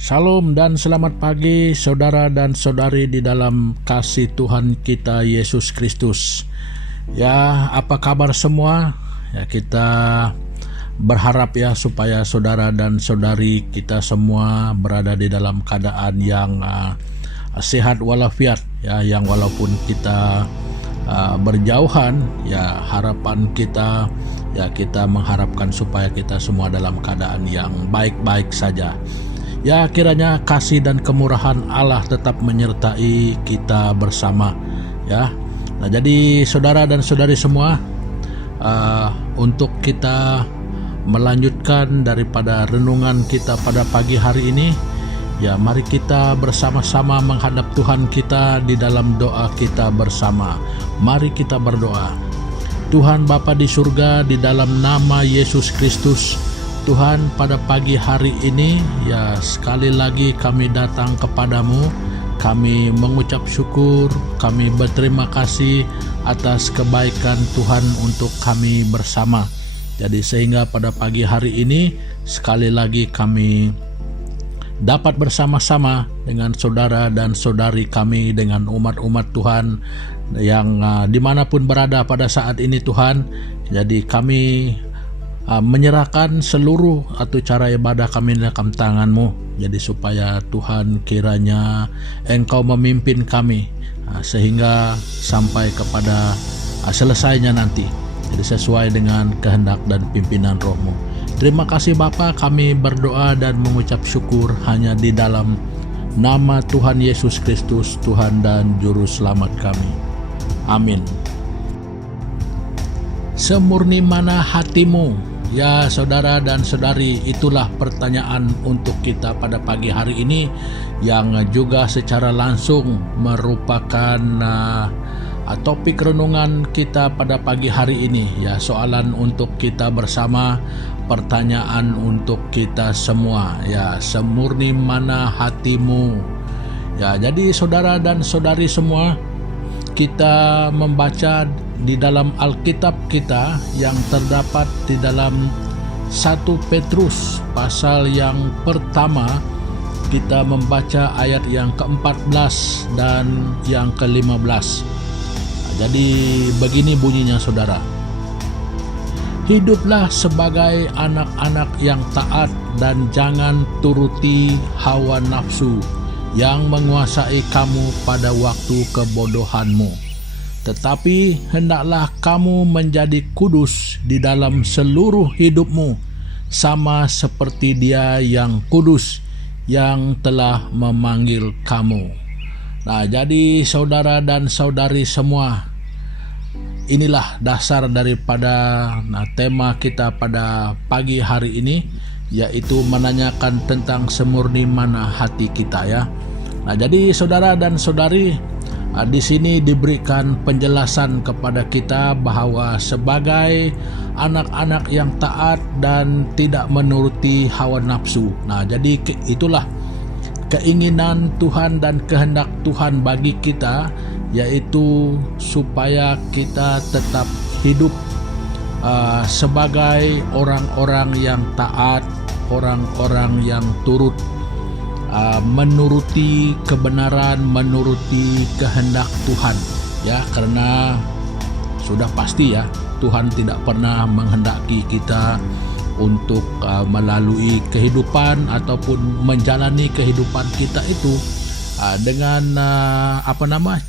Shalom dan selamat pagi saudara dan saudari di dalam kasih Tuhan kita Yesus Kristus. Ya, apa kabar semua? Ya, kita berharap ya supaya saudara dan saudari kita semua berada di dalam keadaan yang sehat walafiat ya, yang walaupun kita berjauhan ya, harapan kita ya, kita mengharapkan supaya kita semua dalam keadaan yang baik-baik saja. Ya, kiranya kasih dan kemurahan Allah tetap menyertai kita bersama ya. Nah, jadi saudara dan saudari semua, untuk kita melanjutkan daripada renungan kita pada pagi hari ini, ya mari kita bersama-sama menghadap Tuhan kita di dalam doa kita bersama. Mari kita berdoa. Tuhan Bapa di surga, di dalam nama Yesus Kristus, Tuhan, pada pagi hari ini ya sekali lagi kami datang kepadamu. Kami mengucap syukur, kami berterima kasih atas kebaikan Tuhan untuk kami bersama. Jadi sehingga pada pagi hari ini sekali lagi kami dapat bersama-sama dengan saudara dan saudari kami, dengan umat-umat Tuhan yang dimanapun berada pada saat ini Tuhan. Jadi kami menyerahkan seluruh atau cara ibadah kami dalam tangan-Mu. Jadi supaya Tuhan kiranya Engkau memimpin kami sehingga sampai kepada selesainya nanti. Jadi sesuai dengan kehendak dan pimpinan Roh-Mu. Terima kasih Bapa, kami berdoa dan mengucap syukur hanya di dalam nama Tuhan Yesus Kristus, Tuhan dan Juru Selamat kami. Amin. Semurni mana hatimu? Ya saudara dan saudari, itulah pertanyaan untuk kita pada pagi hari ini, yang juga secara langsung merupakan topik renungan kita pada pagi hari ini. Ya, soalan untuk kita bersama, pertanyaan untuk kita semua. Ya, semurni mana hatimu? Ya, jadi saudara dan saudari semua, kita membaca di dalam Alkitab kita yang terdapat di dalam 1 Petrus pasal yang pertama. Kita membaca ayat yang ke-14 dan yang ke-15. Jadi begini bunyinya saudara. Hiduplah sebagai anak-anak yang taat dan jangan turuti hawa nafsu yang menguasai kamu pada waktu kebodohanmu. Tetapi hendaklah kamu menjadi kudus di dalam seluruh hidupmu, sama seperti Dia yang kudus yang telah memanggil kamu. Nah, jadi saudara dan saudari semua, inilah dasar daripada tema kita pada pagi hari ini, yaitu menanyakan tentang semurni mana hati kita ya. Nah, jadi saudara dan saudari, di sini diberikan penjelasan kepada kita bahwa sebagai anak-anak yang taat dan tidak menuruti hawa nafsu. Nah, jadi itulah keinginan Tuhan dan kehendak Tuhan bagi kita, yaitu supaya kita tetap hidup sebagai orang-orang yang taat, orang-orang yang turut menuruti kebenaran, menuruti kehendak Tuhan ya, karena sudah pasti ya, Tuhan tidak pernah menghendaki kita untuk melalui kehidupan ataupun menjalani kehidupan kita itu dengan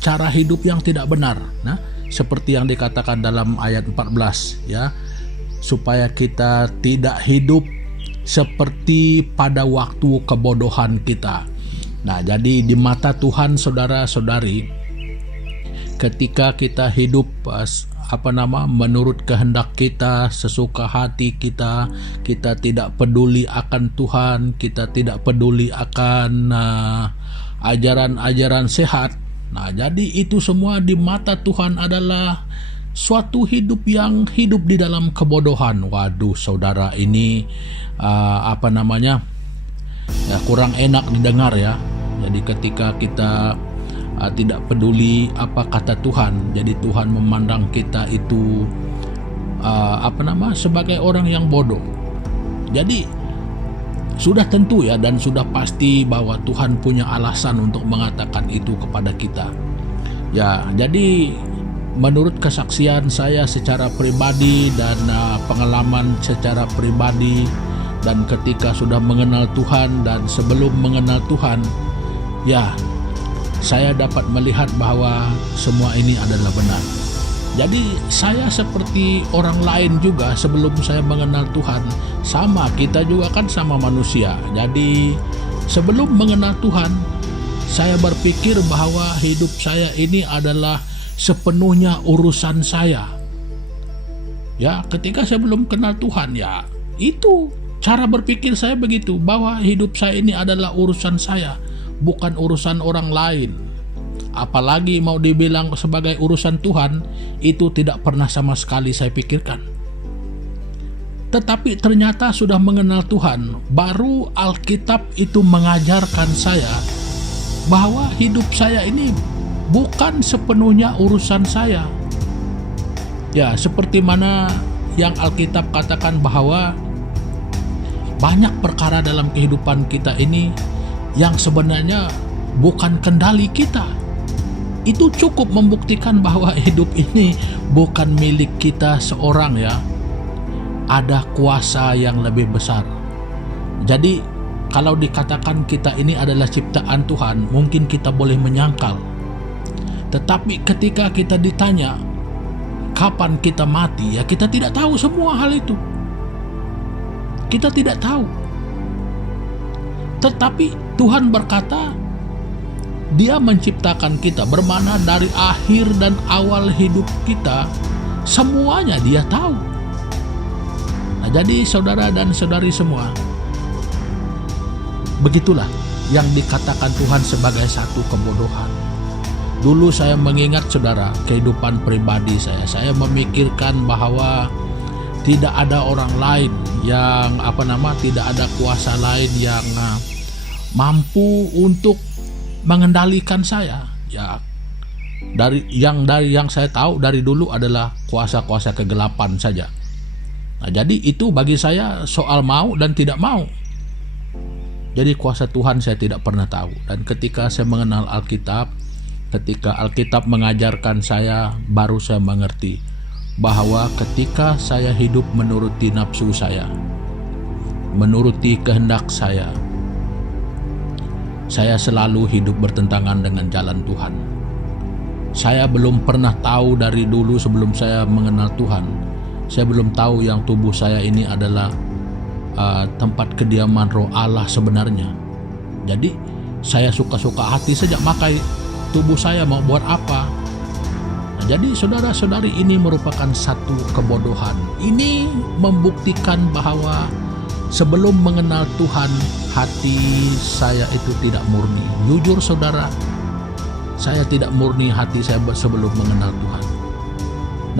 cara hidup yang tidak benar. Nah, seperti yang dikatakan dalam ayat 14 ya, supaya kita tidak hidup seperti pada waktu kebodohan kita. Nah, jadi di mata Tuhan saudara-saudari, ketika kita hidup menurut kehendak kita, sesuka hati kita, kita tidak peduli akan Tuhan, kita tidak peduli akan ajaran-ajaran sehat. Nah, jadi itu semua di mata Tuhan adalah suatu hidup yang hidup di dalam kebodohan. Waduh saudara, ini kurang enak didengar ya. Jadi ketika kita tidak peduli apa kata Tuhan, jadi Tuhan memandang kita itu sebagai orang yang bodoh. Jadi Sudah tentu ya, dan sudah pasti bahwa Tuhan punya alasan untuk mengatakan itu kepada kita. Ya, jadi menurut kesaksian saya secara pribadi dan pengalaman secara pribadi, dan ketika sudah mengenal Tuhan dan sebelum mengenal Tuhan, ya, saya dapat melihat bahwa semua ini adalah benar. Jadi saya seperti orang lain juga sebelum saya mengenal Tuhan. Sama, kita juga kan sama manusia. Jadi sebelum mengenal Tuhan, saya berpikir bahwa hidup saya ini adalah sepenuhnya urusan saya. Ya, ketika saya belum kenal Tuhan, ya itu cara berpikir saya begitu, bahwa hidup saya ini adalah urusan saya, bukan urusan orang lain. Apalagi mau dibilang sebagai urusan Tuhan, itu tidak pernah sama sekali saya pikirkan. Tetapi ternyata sudah mengenal Tuhan, baru Alkitab itu mengajarkan saya bahwa hidup saya ini bukan sepenuhnya urusan saya. Ya, seperti mana yang Alkitab katakan bahwa banyak perkara dalam kehidupan kita ini yang sebenarnya bukan kendali kita. Itu cukup membuktikan bahwa hidup ini bukan milik kita seorang, ya. Ada kuasa yang lebih besar. Jadi kalau dikatakan kita ini adalah ciptaan Tuhan, mungkin kita boleh menyangkal. Tetapi ketika kita ditanya kapan kita mati, ya kita tidak tahu semua hal itu. Kita tidak tahu. Tetapi Tuhan berkata, Dia menciptakan kita, bermana dari akhir dan awal hidup kita, semuanya Dia tahu. Nah, jadi saudara dan saudari semua, begitulah yang dikatakan Tuhan sebagai satu kebodohan. Dulu saya mengingat, saudara, kehidupan pribadi saya memikirkan bahwa tidak ada orang lain yang tidak ada kuasa lain yang mampu untuk mengendalikan saya. Ya, dari yang saya tahu dari dulu adalah kuasa-kuasa kegelapan saja. Nah, jadi itu bagi saya soal mau dan tidak mau. Jadi kuasa Tuhan saya tidak pernah tahu. Dan ketika saya mengenal Alkitab, ketika Alkitab mengajarkan saya, baru saya mengerti bahwa ketika saya hidup menuruti nafsu saya, menuruti kehendak saya selalu hidup bertentangan dengan jalan Tuhan. Saya belum pernah tahu dari dulu sebelum saya mengenal Tuhan, saya belum tahu yang tubuh saya ini adalah tempat kediaman roh Allah sebenarnya. Jadi saya suka-suka hati saja pakai tubuh saya, mau buat apa. Nah, jadi saudara-saudari, ini merupakan satu kebodohan. Ini membuktikan bahwa sebelum mengenal Tuhan, hati saya itu tidak murni. Jujur saudara, saya tidak murni hati saya sebelum mengenal Tuhan.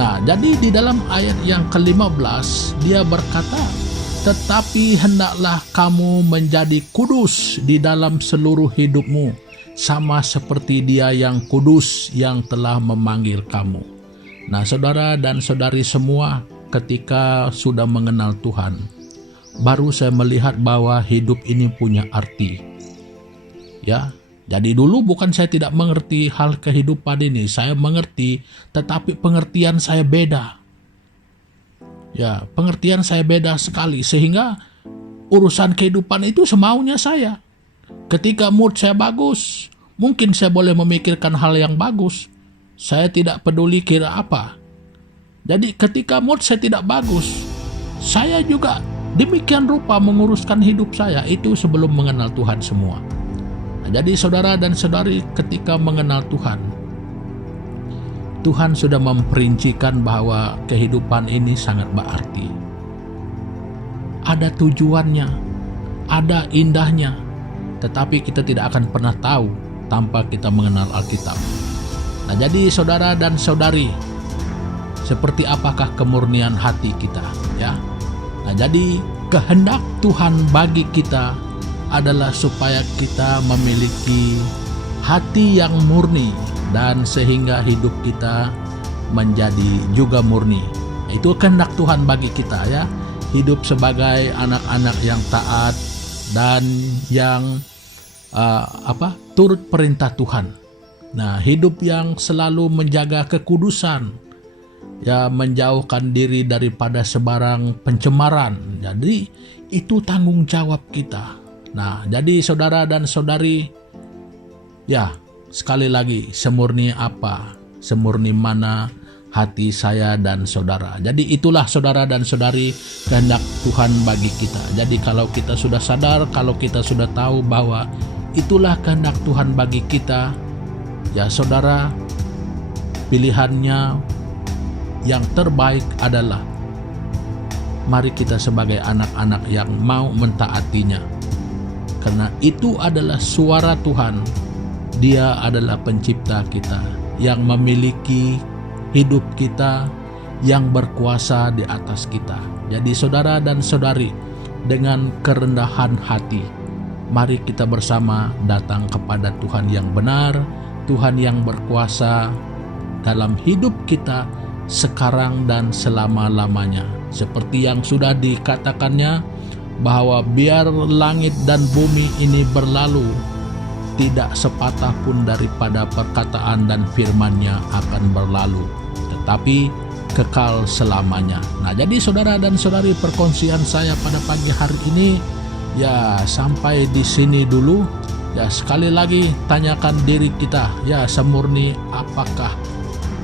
Nah, jadi di dalam ayat yang ke-15 dia berkata, tetapi hendaklah kamu menjadi kudus di dalam seluruh hidupmu, sama seperti Dia yang kudus yang telah memanggil kamu. Nah, saudara dan saudari semua, ketika sudah mengenal Tuhan, baru saya melihat bahwa hidup ini punya arti. Ya, jadi dulu bukan saya tidak mengerti hal kehidupan ini, saya mengerti, tetapi pengertian saya beda. Ya, pengertian saya beda sekali, sehingga urusan kehidupan itu semaunya saya. Ketika mood saya bagus, mungkin saya boleh memikirkan hal yang bagus. Saya tidak peduli kira apa. Jadi ketika mood saya tidak bagus, saya juga demikian rupa menguruskan hidup saya. Itu sebelum mengenal Tuhan semua. Nah, jadi saudara dan saudari, ketika mengenal Tuhan, Tuhan sudah memperincikan bahwa kehidupan ini sangat berarti. Ada tujuannya, ada indahnya, tetapi kita tidak akan pernah tahu tanpa kita mengenal Alkitab. Nah, jadi saudara dan saudari, seperti apakah kemurnian hati kita, ya? Nah, jadi kehendak Tuhan bagi kita adalah supaya kita memiliki hati yang murni, dan sehingga hidup kita menjadi juga murni. Itu kehendak Tuhan bagi kita, ya. Hidup sebagai anak-anak yang taat dan yang turut perintah Tuhan. Nah, hidup yang selalu menjaga kekudusan, ya, menjauhkan diri daripada sebarang pencemaran. Jadi itu tanggung jawab kita. Nah, jadi saudara dan saudari, ya, sekali lagi, semurni apa, semurni mana hati saya dan saudara. Jadi itulah saudara dan saudari kehendak Tuhan bagi kita. Jadi kalau kita sudah sadar, kalau kita sudah tahu bahwa itulah kehendak Tuhan bagi kita, ya saudara, pilihannya yang terbaik adalah mari kita sebagai anak-anak yang mau mentaatinya. Karena itu adalah suara Tuhan. Dia adalah pencipta kita yang memiliki hidup kita, yang berkuasa di atas kita. Jadi saudara dan saudari, dengan kerendahan hati, mari kita bersama datang kepada Tuhan yang benar, Tuhan yang berkuasa dalam hidup kita sekarang dan selama-lamanya. Seperti yang sudah dikatakannya, bahwa biar langit dan bumi ini berlalu, tidak sepatah pun daripada perkataan dan firman-Nya akan berlalu, tetapi kekal selamanya. Nah, jadi saudara dan saudari, perkongsian saya pada pagi hari ini ya sampai di sini dulu. Ya, sekali lagi tanyakan diri kita, ya, semurni apakah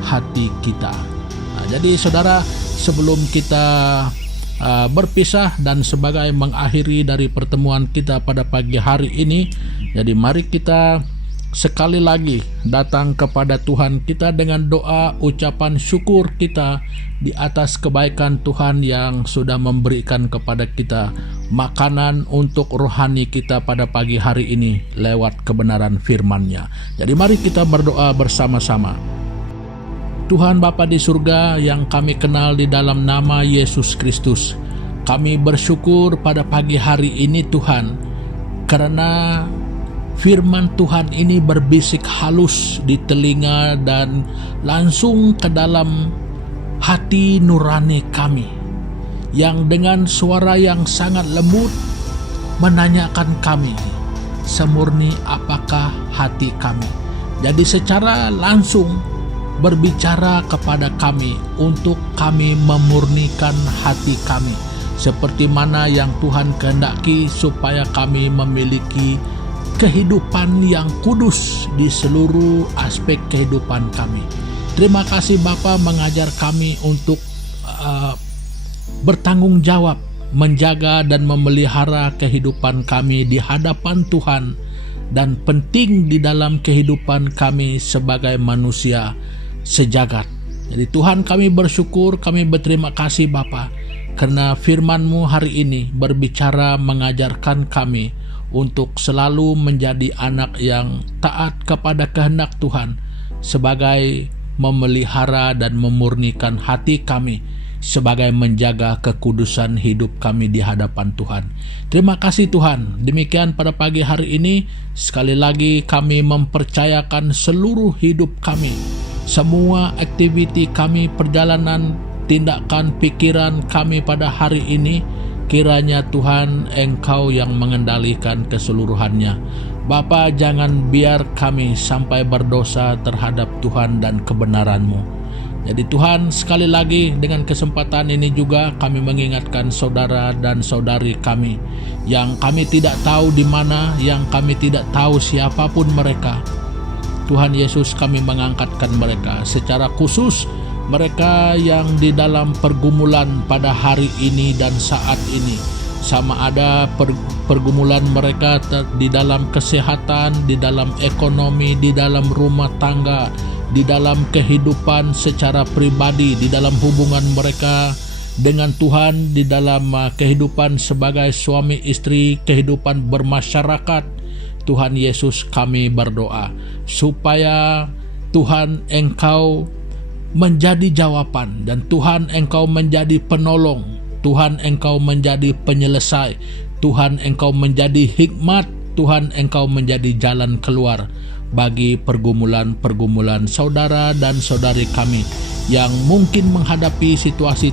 hati kita. Nah, jadi saudara, sebelum kita berpisah dan sebagai mengakhiri dari pertemuan kita pada pagi hari ini, jadi mari kita sekali lagi datang kepada Tuhan kita dengan doa ucapan syukur kita di atas kebaikan Tuhan yang sudah memberikan kepada kita makanan untuk rohani kita pada pagi hari ini lewat kebenaran firman-Nya. Jadi mari kita berdoa bersama-sama. Tuhan Bapa di surga yang kami kenal di dalam nama Yesus Kristus, kami bersyukur pada pagi hari ini Tuhan, karena firman Tuhan ini berbisik halus di telinga dan langsung ke dalam hati nurani kami, yang dengan suara yang sangat lembut menanyakan kami, semurni apakah hati kami. Jadi secara langsung berbicara kepada kami untuk kami memurnikan hati kami, seperti mana yang Tuhan kehendaki supaya kami memiliki kehidupan yang kudus di seluruh aspek kehidupan kami. Terima kasih Bapa mengajar kami untuk bertanggung jawab, menjaga dan memelihara kehidupan kami di hadapan Tuhan, dan penting di dalam kehidupan kami sebagai manusia sejagat. Jadi Tuhan, kami bersyukur, kami berterima kasih Bapa, karena firman-Mu hari ini berbicara mengajarkan kami untuk selalu menjadi anak yang taat kepada kehendak Tuhan, sebagai memelihara dan memurnikan hati kami, sebagai menjaga kekudusan hidup kami di hadapan Tuhan. Terima kasih Tuhan. Demikian pada pagi hari ini, sekali lagi kami mempercayakan seluruh hidup kami, semua aktiviti kami, perjalanan, tindakan, pikiran kami pada hari ini, kiranya Tuhan Engkau yang mengendalikan keseluruhannya. Bapa, jangan biar kami sampai berdosa terhadap Tuhan dan kebenaran-Mu. Jadi Tuhan, sekali lagi dengan kesempatan ini juga kami mengingatkan saudara dan saudari kami yang kami tidak tahu di mana, yang kami tidak tahu siapapun mereka. Tuhan Yesus, kami mengangkatkan mereka secara khusus, mereka yang di dalam pergumulan pada hari ini dan saat ini, sama ada pergumulan mereka di dalam kesehatan, di dalam ekonomi, di dalam rumah tangga, di dalam kehidupan secara pribadi, di dalam hubungan mereka dengan Tuhan, di dalam kehidupan sebagai suami istri, kehidupan bermasyarakat. Tuhan Yesus, kami berdoa supaya Tuhan Engkau menjadi jawaban, dan Tuhan Engkau menjadi penolong, Tuhan Engkau menjadi penyelesai, Tuhan Engkau menjadi hikmat, Tuhan Engkau menjadi jalan keluar bagi pergumulan-pergumulan saudara dan saudari kami yang mungkin menghadapi situasi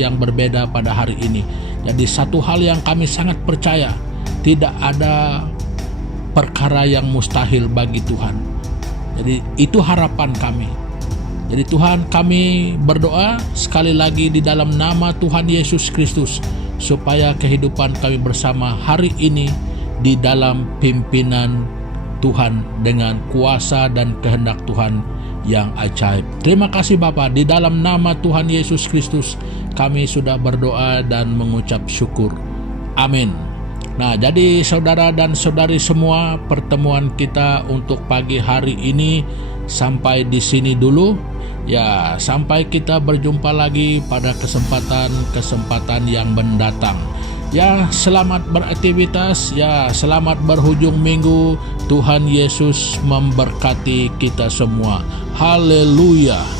yang berbeda pada hari ini. Jadi satu hal yang kami sangat percaya, tidak ada perkara yang mustahil bagi Tuhan. Jadi itu harapan kami. Jadi Tuhan, kami berdoa sekali lagi di dalam nama Tuhan Yesus Kristus, supaya kehidupan kami bersama hari ini di dalam pimpinan Tuhan dengan kuasa dan kehendak Tuhan yang ajaib. Terima kasih Bapa, di dalam nama Tuhan Yesus Kristus kami sudah berdoa dan mengucap syukur. Amin. Nah, jadi saudara dan saudari semua, pertemuan kita untuk pagi hari ini sampai di sini dulu. Ya, sampai kita berjumpa lagi pada kesempatan yang mendatang. Ya, selamat beraktivitas. Ya, selamat berhujung minggu. Tuhan Yesus memberkati kita semua. Haleluya.